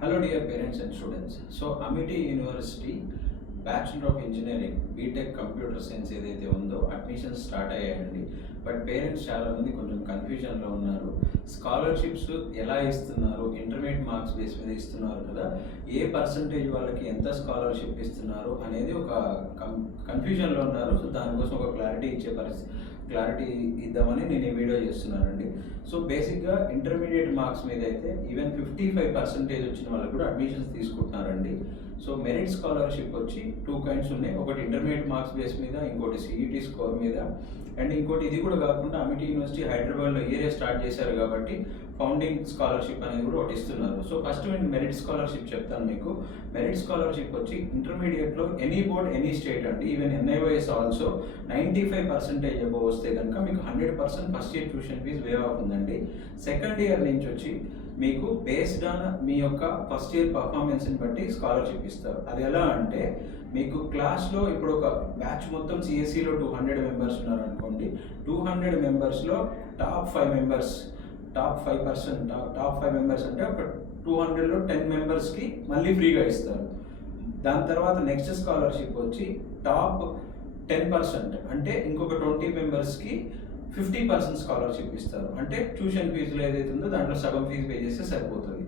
Hello dear parents and students. So Amity University bachelor of engineering BTech computer science ఏదైతే ఉందో admissions start అయ్యాయండి. But parents చాలామంది కొంచెం కన్ఫ్యూజన్లో ఉన్నారు. స్కాలర్షిప్స్ ఎలా ఇస్తున్నారు, ఇంటర్మీడియట్ మార్క్స్ బేస్ మీద ఇస్తున్నారు కదా, ఏ పర్సంటేజ్ వాళ్ళకి ఎంత స్కాలర్షిప్ ఇస్తున్నారు అనేది ఒక కన్ఫ్యూజన్లో ఉన్నారు. సో దానికోసం ఒక క్లారిటీ ఇద్దామని నేను ఈ వీడియో చేస్తున్నానండి. సో బేసిక్గా ఇంటర్మీడియట్ మార్క్స్ మీద అయితే ఈవెన్ 55% వచ్చిన వాళ్ళకి కూడా అడ్మిషన్స్ తీసుకుంటున్నారండి. సో మెరిట్ స్కాలర్షిప్ వచ్చి 2 kinds ఉన్నాయి. ఒకటి ఇంటర్మీడియట్ మార్క్స్ బేస్ మీద, ఇంకోటి సిఈటీ స్కోర్ మీద, అండ్ ఇంకోటి ఇది కూడా కాకుండా అమిటీ యూనివర్సిటీ హైదరాబాద్లో ఇయరే స్టార్ట్ చేశారు కాబట్టి ఫౌండింగ్ స్కాలర్షిప్ అనేది కూడా ఒకటి ఇస్తున్నారు. సో ఫస్ట్ నేను మెరిట్ స్కాలర్షిప్ చెప్తాను మీకు. మెరిట్ స్కాలర్షిప్ వచ్చి ఇంటర్మీడియట్లో ఎనీ బోర్డ్ ఎనీ స్టేట్ అండి, ఈవెన్ ఎన్ఐఓఎస్ ఆల్సో 95% అబోవ్ వస్తే కనుక మీకు 100% first year tuition fees waive off ఉందండి. సెకండ్ ఇయర్ నుంచి వచ్చి మీకు బేస్డ్ ఆన్ మీ యొక్క ఫస్ట్ ఇయర్ పర్ఫార్మెన్స్ని బట్టి స్కాలర్షిప్ ఇస్తారు. అది ఎలా అంటే మీకు క్లాస్లో ఇప్పుడు ఒక బ్యాచ్ మొత్తం సిఎస్సిలో 200 మెంబర్స్ ఉన్నారనుకోండి. 200 మెంబర్స్లో టాప్ 5 మెంబర్స్ టాప్ 5 మెంబర్స్ అంటే ఒక 200లో 10 మెంబర్స్కి మళ్ళీ ఫ్రీగా ఇస్తారు. దాని తర్వాత నెక్స్ట్ స్కాలర్షిప్ వచ్చి టాప్ 10% అంటే ఇంకొక 20 మెంబర్స్కి 50% స్కాలర్షిప్ ఇస్తారు. అంటే ట్యూషన్ ఫీజులో ఏదైతే ఉందో దాంట్లో సగం ఫీజు పే చేస్తే సరిపోతుంది.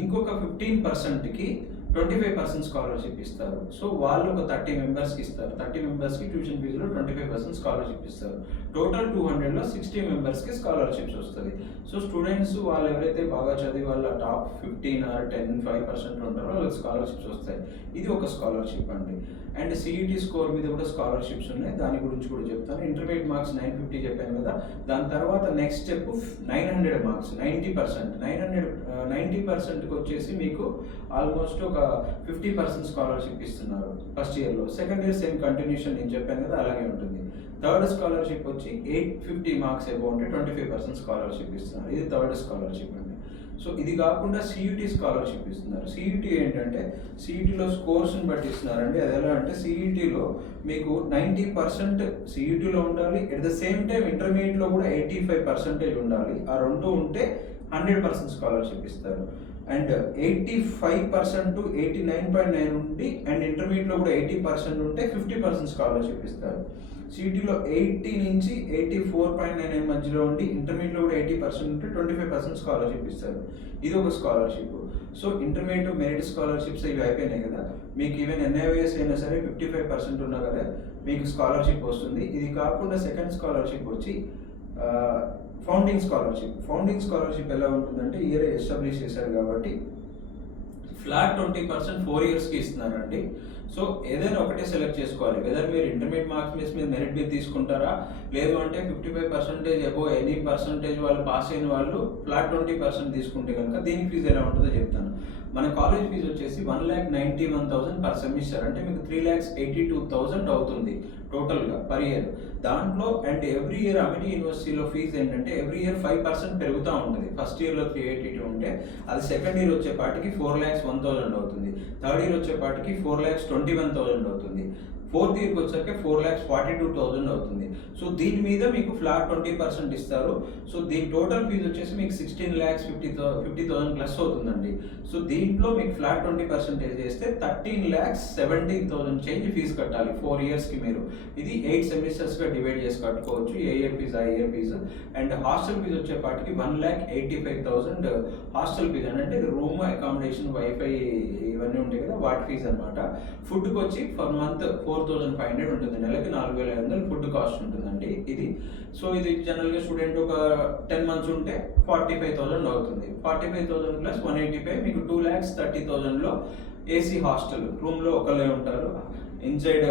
ఇంకొక 15%కి 25% స్కాలర్షిప్ ఇస్తారు. సో వాళ్ళు ఒక 30 మెంబర్స్కి ఇస్తారు. 30 మెంబర్స్కి ట్యూషన్ ఫీజులో 25% స్కాలర్షిప్ ఇస్తారు. టోటల్ 200లో 60 మెంబర్స్కి స్కాలర్షిప్స్ వస్తుంది. సో స్టూడెంట్స్ వాళ్ళు ఎవరైతే బాగా చదివి వాళ్ళ టాప్ 15 or 5% ఉంటారో వాళ్ళకి స్కాలర్షిప్స్ వస్తాయి. ఇది ఒక స్కాలర్షిప్ అండి. అండ్ సిఈటీ స్కోర్ మీద కూడా స్కాలర్షిప్స్ ఉన్నాయి, దాని గురించి కూడా చెప్తాను. ఇంటర్మీడియట్ మార్క్స్ 950 చెప్పాను కదా, దాని తర్వాత నెక్స్ట్ స్టెప్ 900 మార్క్స్ 90%. 90%కి వచ్చేసి మీకు ఆల్మోస్ట్ ఒక 50% స్కాలర్షిప్ ఇస్తున్నారు ఫస్ట్ ఇయర్లో. సెకండ్ ఇయర్ సేమ్ కంటిన్యూషన్ నేను చెప్పాను కదా అలాగే ఉంటుంది. థర్డ్ స్కాలర్షిప్ వచ్చి 850 మార్క్స్ అబౌవ్ ఉంటే 25% స్కాలర్షిప్ ఇస్తున్నారు. ఇది థర్డ్ స్కాలర్షిప్ అండి. సో ఇది కాకుండా సిఈటీ స్కాలర్షిప్ ఇస్తున్నారు. సిఈటీ ఏంటంటే సిఈటీలో స్కోర్స్ని బట్టి ఇస్తున్నారండి. అది ఎలా అంటే సిఈటీలో మీకు 90% సిఈటీలో ఉండాలి, ఎట్ ద సేమ్ టైం ఇంటర్మీడియట్లో కూడా 85% ఉండాలి. ఆ రెండు ఉంటే 100% స్కాలర్షిప్ ఇస్తారు. అండ్ 85% to 89.9 ఉండి అండ్ ఇంటర్మీడియట్లో కూడా 80% ఉంటే 50% స్కాలర్షిప్ ఇస్తారు. సిటీలో 80 నుంచి 84.99 మధ్యలో ఉండి ఇంటర్మీడియట్లో కూడా 80% ఉంటే 25% స్కాలర్షిప్ ఇస్తారు. ఇది ఒక scholarship. So intermediate merit scholarships ఇవి అయిపోయినాయి కదా, మీకు ఈవెన్ ఎన్ఐఓఎస్ అయినా సరే 55% ఉన్నా కదా మీకు స్కాలర్షిప్ వస్తుంది. ఇది కాకుండా సెకండ్ స్కాలర్షిప్ వచ్చి ఫౌండింగ్ స్కాలర్షిప్ ఎలా ఉంటుందంటే ఇయర్ ఎస్టాబ్లిష్ చేశారు కాబట్టి ఫ్లాట్ 20% 4 yearsకి ఇస్తున్నారండి. సో ఏదైనా ఒకటే సెలెక్ట్ చేసుకోవాలి, వెదర్ మీరు ఇంటర్మీడియట్ మార్క్స్ మీద మెరిట్ మీద తీసుకుంటారా, లేదు అంటే 55% అబోవ్ ఎనీ పర్సంటేజ్ వాళ్ళు పాస్ అయిన వాళ్ళు ఫ్లాట్ 20% తీసుకుంటే కనుక దీని ఫీజు ఎలా ఉంటుందో చెప్తాను. మన కాలేజ్ ఫీజు వచ్చేసి 1,91,000 పర్ సెమిస్టర్, అంటే మీకు 3,82,000 అవుతుంది టోటల్గా పర్ ఇయర్. దాంట్లో అండ్ ఎవ్రీ ఇయర్ అమిటీ యూనివర్సిటీలో ఫీజు ఏంటంటే ఎవ్రీ ఇయర్ 5% పెరుగుతూ ఉంటుంది. ఫస్ట్ ఇయర్లో 382 ఉంటే అది సెకండ్ ఇయర్ వచ్చేపాటికి 4,01,000 అవుతుంది. థర్డ్ ఇయర్ వచ్చేపాటికి 4,21,000 అవుతుంది. ఫోర్త్ ఇయర్కి వచ్చాక 4,42,000 అవుతుంది. సో దీని మీద మీకు ఫ్లాట్ 20% ఇస్తారు. సో దీని టోటల్ ఫీజు వచ్చేసి మీకు 16,50,000 ప్లస్ అవుతుందండి. సో దీంట్లో మీకు ఫ్లాట్ 20% చేస్తే 13,70,000 చేంజ్ ఫీజు కట్టాలి 4 yearsకి మీరు. ఇది 8 సెమిస్టర్స్గా డివైడ్ చేసి కట్టుకోవచ్చు, ఏ ఇయర్ ఫీజు ఆ year fees. And hostel fees వచ్చేపాటికి 1,85,000 హాస్టల్ ఫీజు అంటే రూమ్, అకామిడేషన్, వైఫై ఇవన్నీ ఉంటాయి కదా వాటి ఫీజు అనమాట. ఫుడ్కి వచ్చి పర్ మంత్ 4,500 ఉంటుంది, నెలకి 4,500 ఫుడ్ కాస్ట్ ఉంటుందండి ఇది. సో ఇది జనరల్గా స్టూడెంట్ ఒక 10 months ఉంటే 45,000 అవుతుంది. 45,000 ప్లస్ 185 మీకు 2,30,000లో ఏసీ హాస్టల్, రూమ్లో ఒకళ్ళే ఉంటారు. ఇన్సైడ్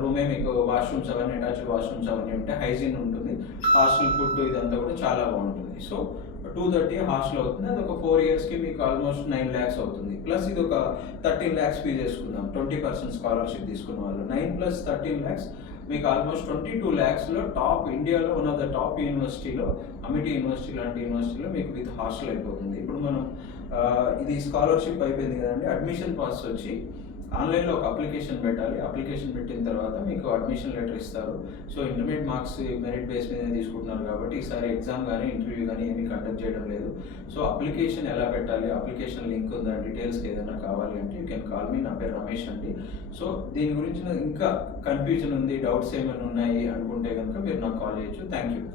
రూమే మీకు వాష్రూమ్స్ అవన్నీ, అటాచ్డ్ వాష్రూమ్స్ అవన్నీ ఉంటాయి, హైజీన్ ఉంటుంది. హాస్టల్ ఫుడ్ ఇదంతా కూడా చాలా బాగుంటుంది. సో 230 హాస్టల్ అవుతుంది. అది ఒక 4 yearsకి మీకు ఆల్మోస్ట్ 9 lakhs అవుతుంది. ప్లస్ ఇది ఒక 13 lakhs ఫీజు చేసుకుందాం 20% స్కాలర్షిప్ తీసుకున్న వాళ్ళు. 9 + 13 lakhs మీకు ఆల్మోస్ట్ 22 lakhsలో టాప్ ఇండియాలో వన్ ఆఫ్ ద టాప్ యూనివర్సిటీలో అమిటీ యూనివర్సిటీ లాంటి యూనివర్సిటీలో మీకు విత్ హాస్టల్ అయిపోతుంది. ఇప్పుడు మనం ఇది స్కాలర్షిప్ అయిపోయింది కదండి. అడ్మిషన్ ప్రాసెస్ వచ్చి ఆన్‌లైన్‌లో ఒక అప్లికేషన్ పెట్టాలి. అప్లికేషన్ పెట్టిన తర్వాత మీకు అడ్మిషన్ లెటర్ ఇస్తారు. So, intermediate marks merit base మీదనే తీసుకుంటున్నారు కాబట్టి ఈసారి ఎగ్జామ్ గాని, ఇంటర్వ్యూ గాని ఏమీ కండక్ట్ చేయడం లేదు. సో, అప్లికేషన్ ఎలా పెట్టాలి? అప్లికేషన్ లింక్ ఉందా? డీటెయిల్స్‌కి ఏదైనా కావాలి అంటే యూ కెన్ కాల్ మీ. నా పేరు రమేష్ అండి. సో, దీని గురించిన ఇంకా కన్‌ఫ్యూజన్ ఉంది, డౌట్స్ ఏమైనా ఉన్నాయి అనుకుంటే గనుక మీరు నాకు కాల్ చేయొచ్చు. Thank you.